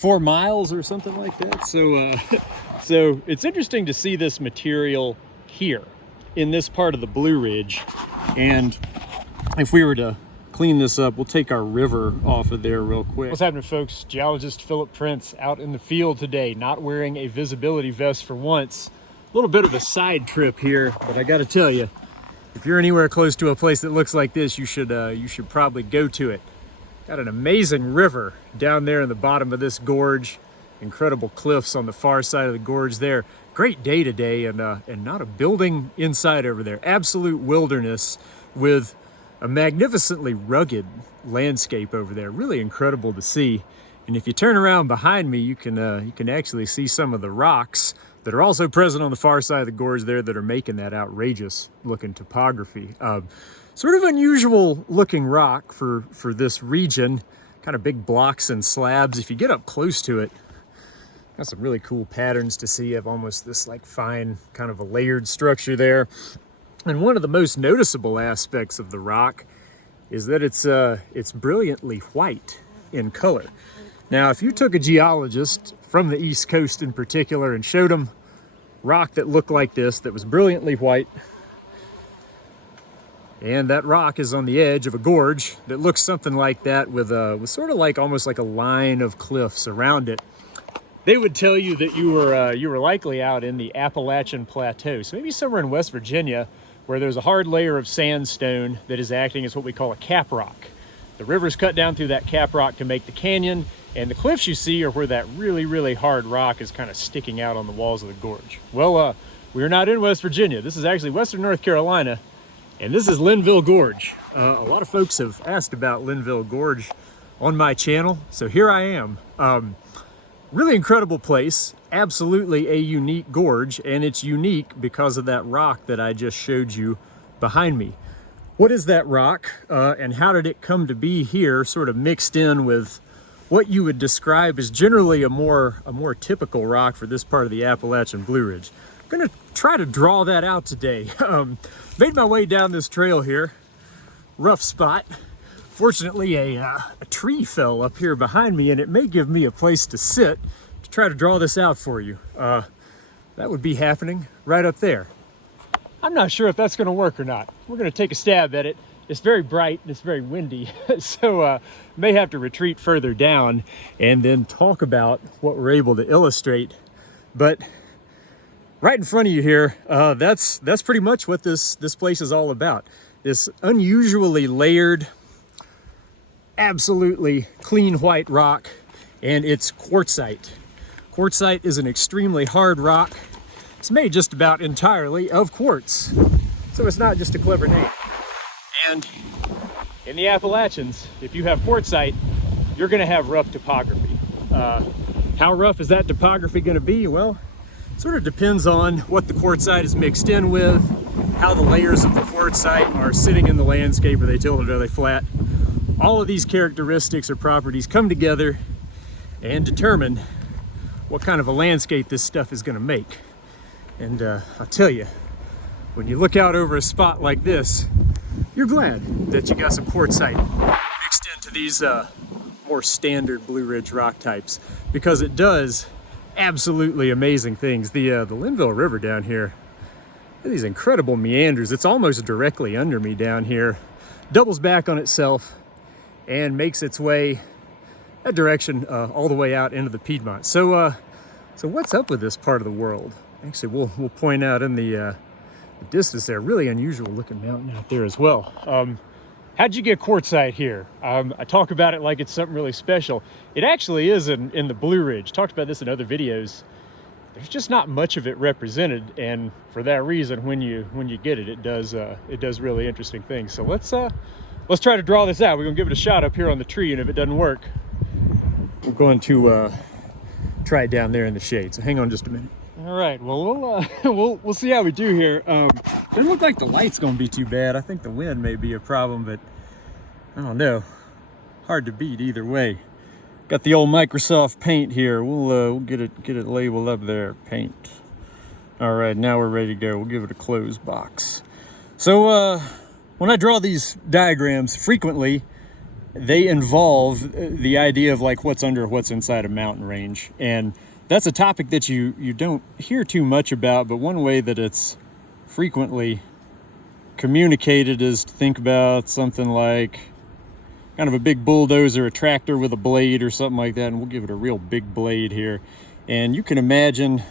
4 miles or something like that. So it's interesting to see this material here in this part of the Blue Ridge. And if we were to clean this up, we'll take our river off of there real quick. What's happening, folks? Geologist Philip Prince out in the field today, not wearing a visibility vest for once. A little bit of a side trip here, but I got to tell you, if you're anywhere close to a place that looks like this, you should probably go to it. Got an amazing river down there in the bottom of this gorge. Incredible cliffs on the far side of the gorge there. Great day today, and not a building inside over there. Absolute wilderness with a magnificently rugged landscape over there. Really incredible to see. And if you turn around behind me, you can actually see some of the rocks that are also present on the far side of the gorge there that are making that outrageous looking topography. Sort of unusual looking rock for this region. Kind of big blocks and slabs. If you get up close to it, got some really cool patterns to see. You have almost this like fine kind of a layered structure there. And one of the most noticeable aspects of the rock is that it's brilliantly white in color. Now, if you took a geologist from the East Coast in particular and showed them rock that looked like this, that was brilliantly white, and that rock is on the edge of a gorge that looks something like that with sort of like almost like a line of cliffs around it, they would tell you that you were likely out in the Appalachian Plateau. So maybe somewhere in West Virginia, where there's a hard layer of sandstone that is acting as what we call a cap rock. The river's cut down through that cap rock to make the canyon, and the cliffs you see are where that really, really hard rock is kind of sticking out on the walls of the gorge. Well, we're not in West Virginia. This is actually Western North Carolina, and this is Linville Gorge. A lot of folks have asked about Linville Gorge on my channel, so here I am. Really incredible place, absolutely a unique gorge, and it's unique because of that rock that I just showed you behind me. What is that rock, and how did it come to be here, sort of mixed in with what you would describe as generally a more typical rock for this part of the Appalachian Blue Ridge? I'm gonna try to draw that out today. Made my way down this trail here, rough spot. Fortunately, a tree fell up here behind me, and it may give me a place to sit to try to draw this out for you. That would be happening right up there. I'm not sure if that's going to work or not. We're going to take a stab at it. It's very bright and it's very windy, so may have to retreat further down and then talk about what we're able to illustrate. But right in front of you here, that's pretty much what this place is all about. This unusually layered, absolutely clean white rock, and it's quartzite. Quartzite is an extremely hard rock. It's made just about entirely of quartz, so it's not just a clever name. And in the Appalachians, if you have quartzite, you're going to have rough topography. How rough is that topography going to be? Well, it sort of depends on what the quartzite is mixed in with, how the layers of the quartzite are sitting in the landscape. Are they tilted, are they flat? All of these characteristics or properties come together and determine what kind of a landscape this stuff is going to make. And I'll tell you, when you look out over a spot like this, you're glad that you got some quartzite mixed into these more standard Blue Ridge rock types, because it does absolutely amazing things. The Linville River down here, these incredible meanders. It's almost directly under me down here, doubles back on itself, and makes its way that direction all the way out into the Piedmont. So what's up with this part of the world? Actually, we'll point out in the distance there, really unusual looking mountain out there as well. How'd you get quartzite here? I talk about it like it's something really special. It actually is in the Blue Ridge. Talked about this in other videos. There's just not much of it represented, and for that reason, when you get it, it does really interesting things. So let's try to draw this out. We're gonna give it a shot up here on the tree, and if it doesn't work, we're going to try it down there in the shade. So hang on just a minute. All right, well, we'll see how we do here. Doesn't look like the light's gonna be too bad. I think the wind may be a problem, but I don't know. Hard to beat either way. Got the old Microsoft Paint here. We'll get it labeled up there, paint. All right, now we're ready to go. We'll give it a closed box. So when I draw these diagrams, frequently they involve the idea of like what's under, what's inside a mountain range. And that's a topic that you don't hear too much about, but one way that it's frequently communicated is to think about something like kind of a big bulldozer, a tractor with a blade or something like that, and we'll give it a real big blade here. And you can imagine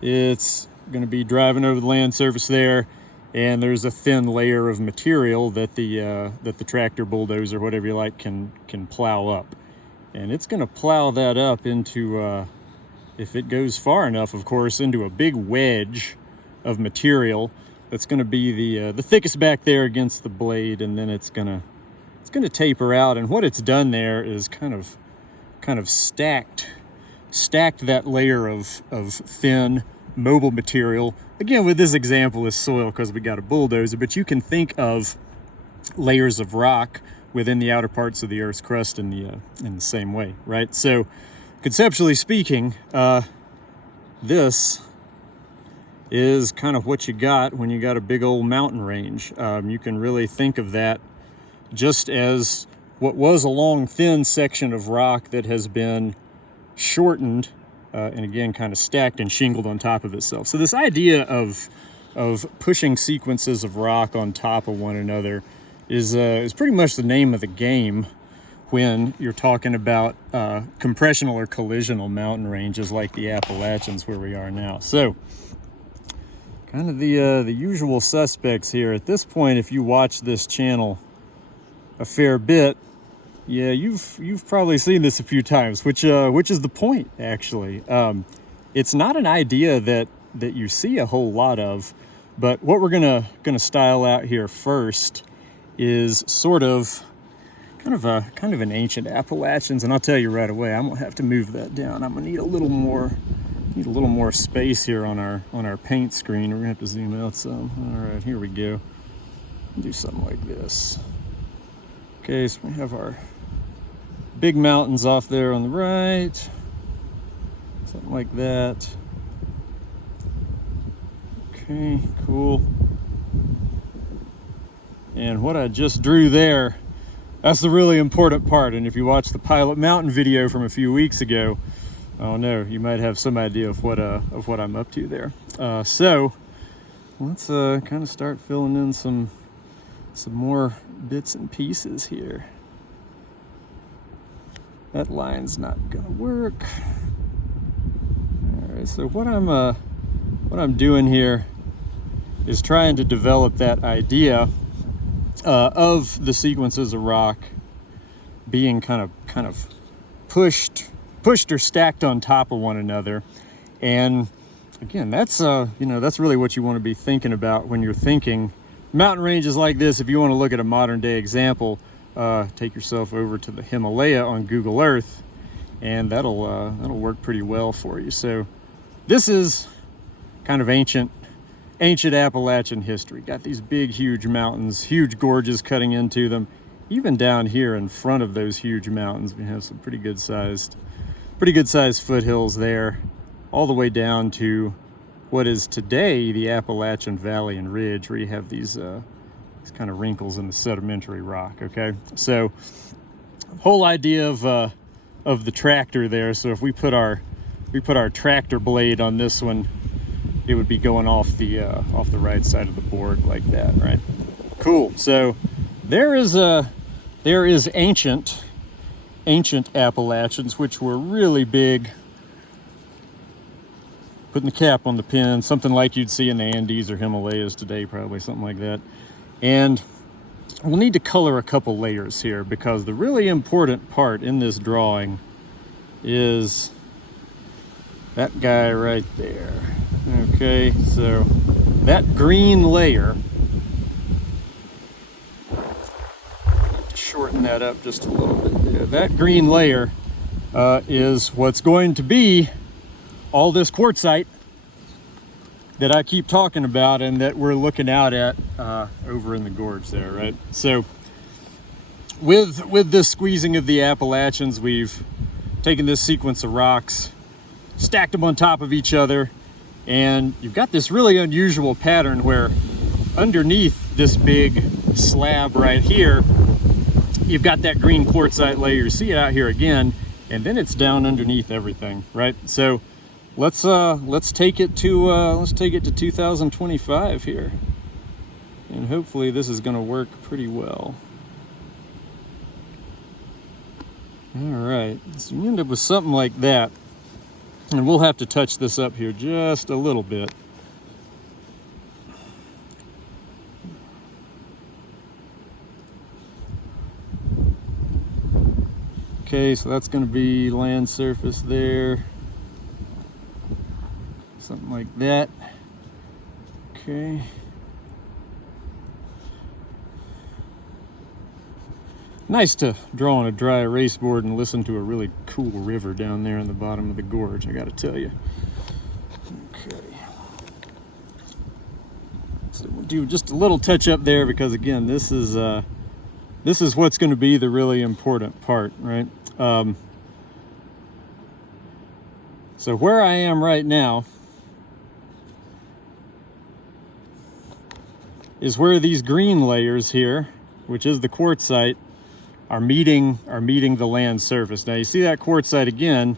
it's going to be driving over the land surface there, and there's a thin layer of material that the tractor, bulldozer, whatever you like, can plow up. And it's going to plow that up into, if it goes far enough, of course, into a big wedge of material that's going to be the thickest back there against the blade, and then it's going to taper out. And what it's done there is kind of stacked that layer of thin mobile material. Again, with this example is soil because we got a bulldozer, but you can think of layers of rock within the outer parts of the Earth's crust in the same way, right? So conceptually speaking, this is kind of what you got when you got a big old mountain range. You can really think of that just as what was a long, thin section of rock that has been shortened and again kind of stacked and shingled on top of itself. So this idea of pushing sequences of rock on top of one another is pretty much the name of the game when you're talking about compressional or collisional mountain ranges like the Appalachians where we are now. So kind of the usual suspects here. At this point, if you watch this channel a fair bit, yeah, you've probably seen this a few times, which is the point, actually. It's not an idea that you see a whole lot of, but what we're gonna style out here first is sort of kind of an ancient Appalachians, and I'll tell you right away, I'm gonna have to move that down. I'm gonna need a little more space here on our paint screen. We're gonna have to zoom out some. All right, here we go. Do something like this. Okay, so we have our big mountains off there on the right, something like that. Okay, cool. And what I just drew there, that's the really important part. And if you watch the Pilot Mountain video from a few weeks ago, oh no, you might have some idea of what I'm up to there. So let's kind of start filling in some more bits and pieces here. That line's not gonna work. All right, so what I'm doing here is trying to develop that idea of the sequences of rock being kind of pushed or stacked on top of one another. And again, that's that's really what you want to be thinking about when you're thinking mountain ranges like this. If you want to look at a modern day example, take yourself over to the Himalaya on Google Earth, and that'll work pretty well for you. So this is kind of ancient Appalachian history. Got these big, huge mountains, huge gorges cutting into them. Even down here in front of those huge mountains, we have some pretty good sized foothills there, all the way down to what is today the Appalachian Valley and Ridge, where you have these kind of wrinkles in the sedimentary rock. Okay, so whole idea of the tractor there. So if we put our tractor blade on this one, it would be going off the right side of the board like that, right? Cool. So there is ancient Appalachians, which were really big. Putting the cap on the pin, something like you'd see in the Andes or Himalayas today, probably something like that. And we'll need to color a couple layers here, because the really important part in this drawing is that guy right there. Okay, so that green layer, shorten that up just a little bit there. That green layer is what's going to be all this quartzite that I keep talking about and that we're looking out at over in the gorge there, right? So with this squeezing of the Appalachians, we've taken this sequence of rocks, stacked them on top of each other, and you've got this really unusual pattern where underneath this big slab right here, you've got that green quartzite layer. You see it out here again, and then it's down underneath everything, right? So let's take it to 2025 here, and hopefully this is going to work pretty well. All right, so you end up with something like that, and we'll have to touch this up here just a little bit. Okay, so that's going to be land surface there, something like that. Okay. Nice to draw on a dry erase board and listen to a really cool river down there in the bottom of the gorge, I got to tell you. Okay. So we'll do just a little touch up there because, again, this is what's going to be the really important part, right? So where I am right now is where these green layers here, which is the quartzite, are meeting the land surface. Now you see that quartzite again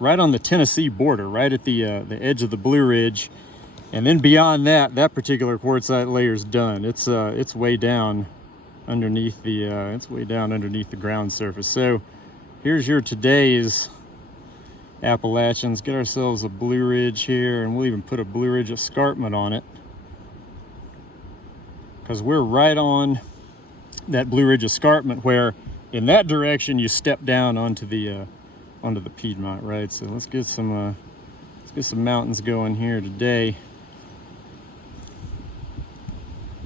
right on the Tennessee border, right at the edge of the Blue Ridge, and then beyond that particular quartzite layer is done. It's way down underneath the ground surface. So here's your today's Appalachians. Get ourselves a Blue Ridge here, and we'll even put a Blue Ridge escarpment on it, because we're right on that Blue Ridge escarpment, where in that direction you step down onto the Piedmont, right? So let's get some mountains going here today.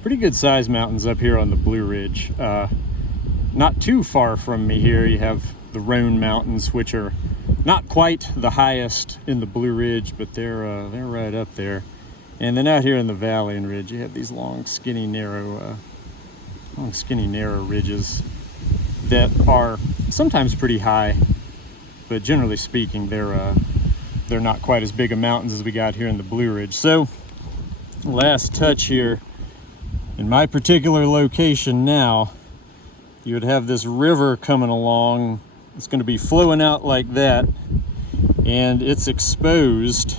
Pretty good sized mountains up here on the Blue Ridge. Not too far from me here, you have the Roan Mountains, which are not quite the highest in the Blue Ridge, but they're right up there. And then out here in the valley and ridge, you have these long, skinny, narrow ridges that are sometimes pretty high, but generally speaking, they're not quite as big a mountains as we got here in the Blue Ridge. So, last touch here, in my particular location now, you would have this river coming along. It's going to be flowing out like that, and it's exposed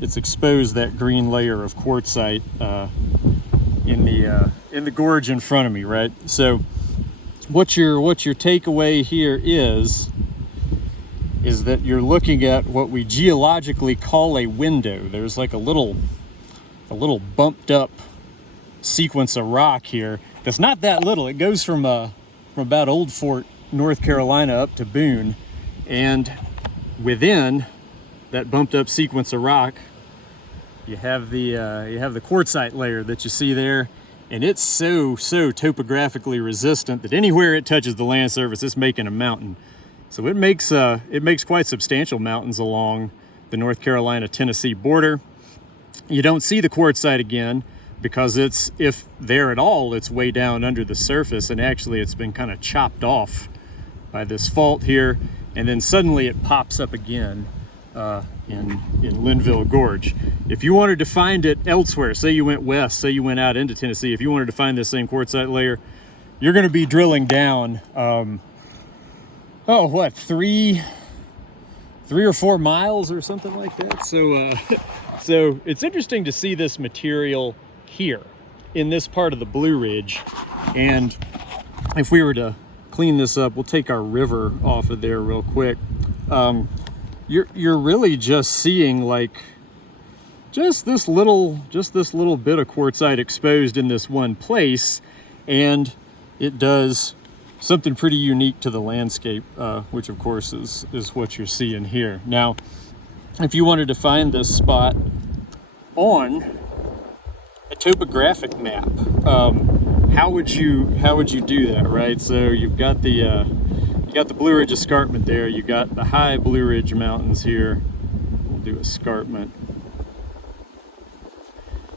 that green layer of quartzite in the gorge in front of me, right? So what your takeaway here is that you're looking at what we geologically call a window. There's like a little bumped up sequence of rock here that's not that little. It goes from about Old Fort, North Carolina, up to Boone, and within that bumped up sequence of rock, you have the quartzite layer that you see there, and it's so topographically resistant that anywhere it touches the land surface, it's making a mountain. So it makes quite substantial mountains along the North Carolina-Tennessee border. You don't see the quartzite again because if there at all, it's way down under the surface, and actually it's been kind of chopped off by this fault here, and then suddenly it pops up again in Linville Gorge. If you wanted to find it elsewhere, say you went west, say you went out into Tennessee, if you wanted to find this same quartzite layer, you're going to be drilling down, 3 or 4 miles or something like that. So it's interesting to see this material here in this part of the Blue Ridge. And if we were to clean this up, we'll take our river off of there real quick. You're really just seeing like just this little bit of quartzite exposed in this one place, and it does something pretty unique to the landscape, which of course is what you're seeing here. Now, if you wanted to find this spot on a topographic map, how would you do that, right? So you've got the Blue Ridge escarpment there. You got the high Blue Ridge mountains here. We'll do escarpment.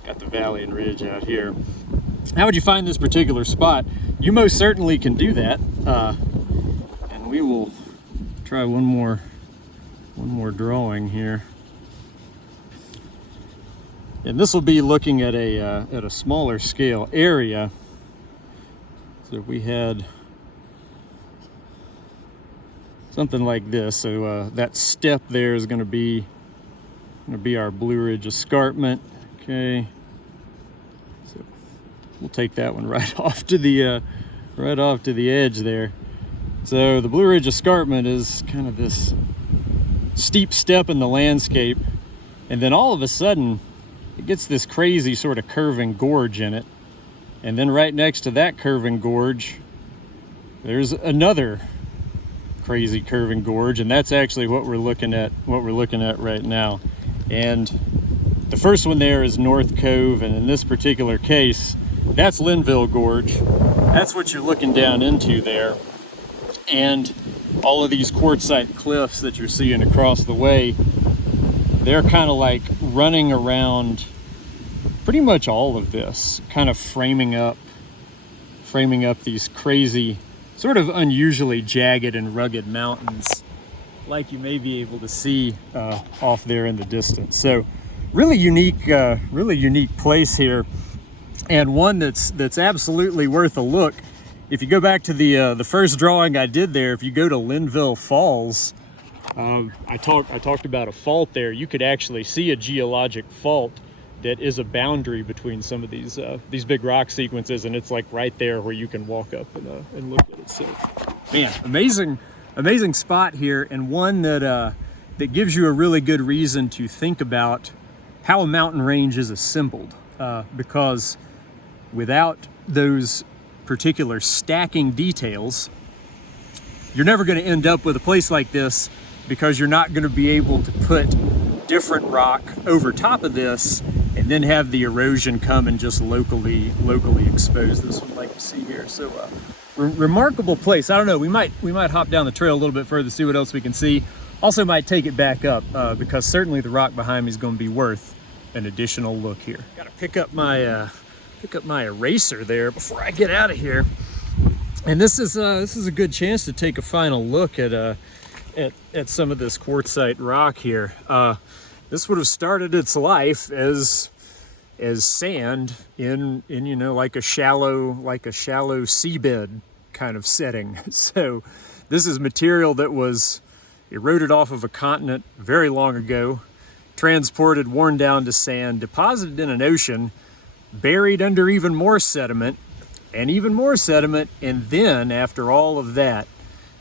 Got the valley and ridge out here. How would you find this particular spot? You most certainly can do that, and we will try one more drawing here. And this will be looking at a smaller scale area. So if we had something like this. So that step there is going to be our Blue Ridge Escarpment. Okay, so we'll take that one right off to the edge there. So the Blue Ridge Escarpment is kind of this steep step in the landscape, and then all of a sudden it gets this crazy sort of curving gorge in it, and then right next to that curving gorge there's another crazy curving gorge, and that's actually what we're looking at right now. And the first one there is North Cove, and in this particular case that's Linville Gorge. That's what you're looking down into there. And all of these quartzite cliffs that you're seeing across the way, they're kind of like running around pretty much all of this, kind of framing up these crazy, sort of unusually jagged and rugged mountains like you may be able to see off there in the distance. So really unique place here, and one that's absolutely worth a look. If you go back to the first drawing I did there, if you go to Linville Falls, I talked about a fault there. You could actually see a geologic fault that is a boundary between some of these big rock sequences, and it's like right there where you can walk up and look at it. So, man, amazing spot here, and one that gives you a really good reason to think about how a mountain range is assembled, because without those particular stacking details, you're never going to end up with a place like this, because you're not going to be able to put different rock over top of this and then have the erosion come and just locally expose this one like you see here. So remarkable place. I don't know, we might hop down the trail a little bit further, see what else we can see. Also might take it back up, because certainly the rock behind me is going to be worth an additional look here. Got to pick up my eraser there before I get out of here. And this is a good chance to take a final look at some of this quartzite rock here. This would have started its life as sand in you know, like a shallow seabed kind of setting. So this is material that was eroded off of a continent very long ago, transported, worn down to sand, deposited in an ocean, buried under even more sediment, and then after all of that,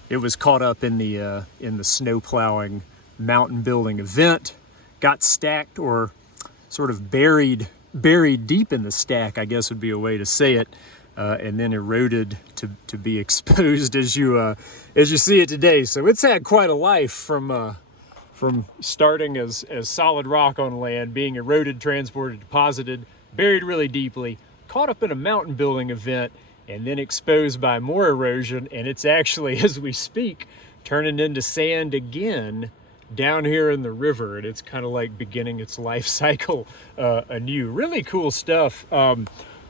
it was caught up in the snow plowing mountain building event, got stacked, or sort of buried deep in the stack, I guess would be a way to say it, and then eroded to be exposed as you see it today. So it's had quite a life from starting as solid rock on land, being eroded, transported, deposited, buried really deeply, caught up in a mountain building event, and then exposed by more erosion. And it's actually, as we speak, turning into sand again down here in the river, and it's kind of like beginning its life cycle anew. Really cool stuff.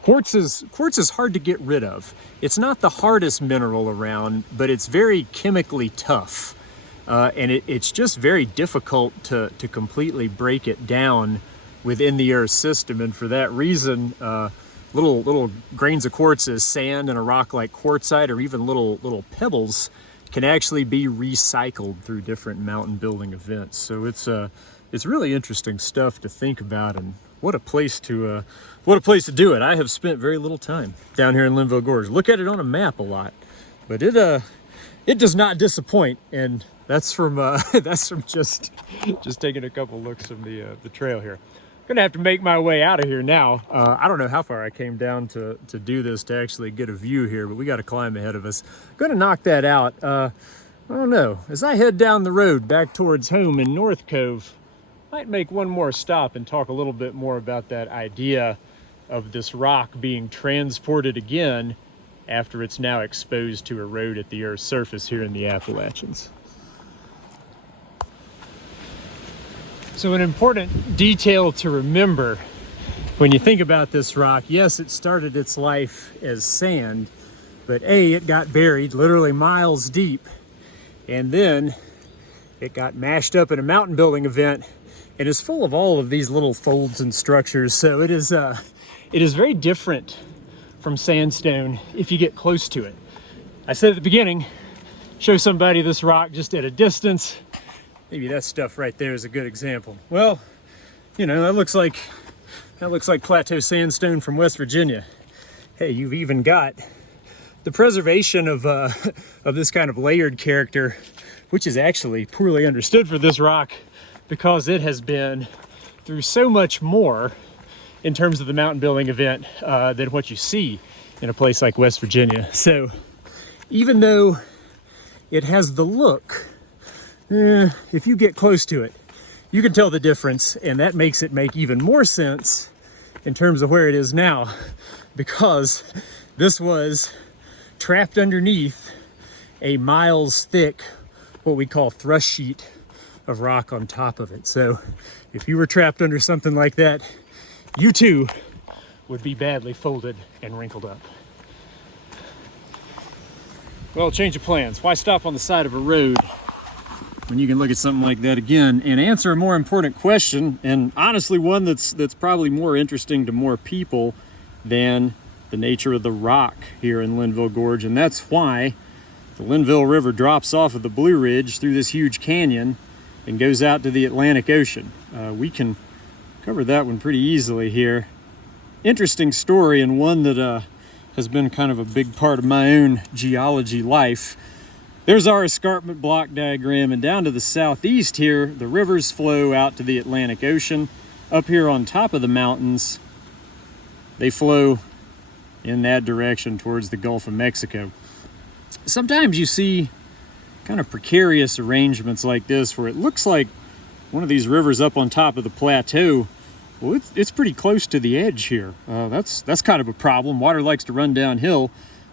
Quartz is hard to get rid of. It's not the hardest mineral around, but it's very chemically tough, and it's just very difficult to completely break it down within the Earth system. And for that reason, little grains of quartz, as sand and a rock like quartzite, or even little pebbles, can actually be recycled through different mountain building events. So it's really interesting stuff to think about, and what a place to do it. I have spent very little time down here in Linville Gorge. Look at it on a map a lot, but it does not disappoint, and that's from just taking a couple looks from the trail here. Gonna have to make my way out of here now. I don't know how far I came down to do this to actually get a view here, but we got to climb ahead of us. Gonna knock that out. I don't know. As I head down the road back towards home in North Cove, might make one more stop and talk a little bit more about that idea of this rock being transported again after it's now exposed to erode at the Earth's surface here in the Appalachians. So an important detail to remember when you think about this rock, yes, it started its life as sand, but it got buried literally miles deep, and then it got mashed up in a mountain building event, and is full of all of these little folds and structures. So it is very different from sandstone if you get close to it. I said at the beginning, show somebody this rock just at a distance. Maybe that stuff right there is a good example. Well, you know, that looks like plateau sandstone from West Virginia. Hey, you've even got the preservation of this kind of layered character, which is actually poorly understood for this rock because it has been through so much more in terms of the mountain building event than what you see in a place like West Virginia. So even though it has the look, if you get close to it, you can tell the difference, and that makes it make even more sense in terms of where it is now, because this was trapped underneath a miles thick, what we call thrust sheet of rock on top of it. So if you were trapped under something like that, you too would be badly folded and wrinkled up. Well, change of plans. Why stop on the side of a road when you can look at something like that again and answer a more important question, and honestly one that's probably more interesting to more people than the nature of the rock here in Linville Gorge. And that's why the Linville River drops off of the Blue Ridge through this huge canyon and goes out to the Atlantic Ocean. We can cover that one pretty easily here. Interesting story, and one that has been kind of a big part of my own geology life. There's our escarpment block diagram, and down to the southeast here, the rivers flow out to the Atlantic Ocean. Up here on top of the mountains, they flow in that direction towards the Gulf of Mexico. Sometimes you see kind of precarious arrangements like this where it looks like one of these rivers up on top of the plateau, well, it's pretty close to the edge here. That's kind of a problem. Water likes to run downhill.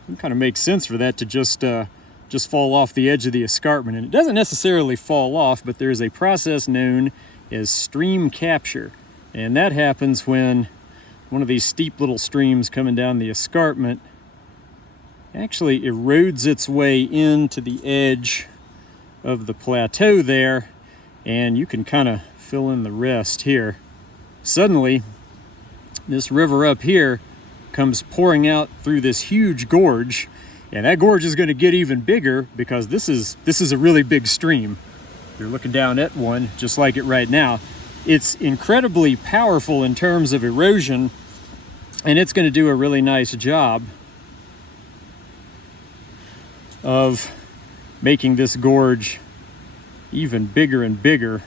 It kind of makes sense for that to just fall off the edge of the escarpment. And it doesn't necessarily fall off, but there's a process known as stream capture. And that happens when one of these steep little streams coming down the escarpment actually erodes its way into the edge of the plateau there, and you can kind of fill in the rest here. Suddenly, this river up here comes pouring out through this huge gorge, and that gorge is going to get even bigger because this is a really big stream. You're looking down at one just like it right now. It's incredibly powerful in terms of erosion, and it's going to do a really nice job of making this gorge even bigger and bigger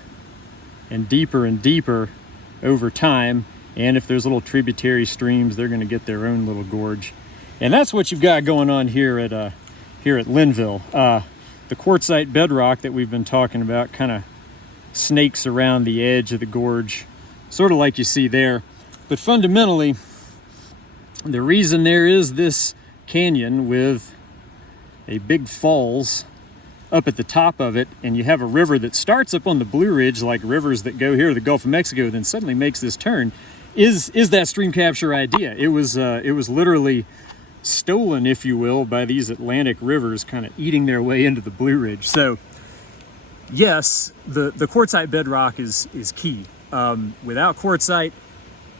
and deeper over time. And if there's little tributary streams, they're going to get their own little gorge. And that's what you've got going on here at Linville. The quartzite bedrock that we've been talking about kind of snakes around the edge of the gorge, sort of like you see there. But fundamentally, the reason there is this canyon with a big falls up at the top of it, and you have a river that starts up on the Blue Ridge like rivers that go here to the Gulf of Mexico, then suddenly makes this turn, is that stream capture idea. It was literally stolen, if you will, by these Atlantic rivers kind of eating their way into the Blue Ridge. So yes, the quartzite bedrock is key. Without quartzite,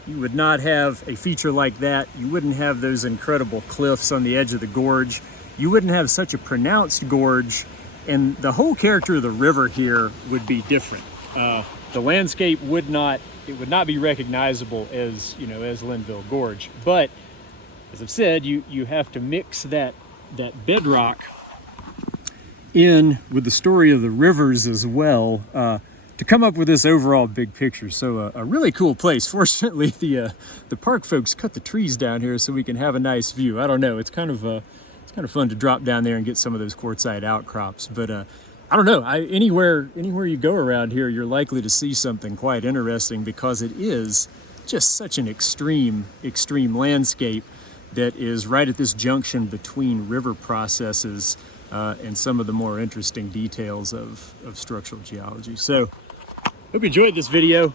you would not have a feature like that. You wouldn't have those incredible cliffs on the edge of the gorge. You wouldn't have such a pronounced gorge, and the whole character of the river here would be different. The landscape would not be recognizable as Linville Gorge. But as I've said, you have to mix that bedrock in with the story of the rivers as well to come up with this overall big picture. So a really cool place. Fortunately, the park folks cut the trees down here so we can have a nice view. I don't know, it's kind of fun to drop down there and get some of those quartzite outcrops. But I don't know, anywhere you go around here, you're likely to see something quite interesting because it is just such an extreme landscape that is right at this junction between river processes and some of the more interesting details of structural geology. So, hope you enjoyed this video.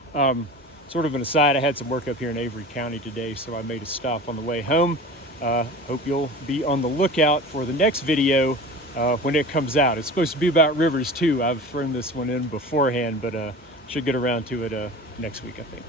Sort of an aside, I had some work up here in Avery County today, so I made a stop on the way home. Hope you'll be on the lookout for the next video when it comes out. It's supposed to be about rivers too. I've thrown this one in beforehand, but should get around to it next week, I think.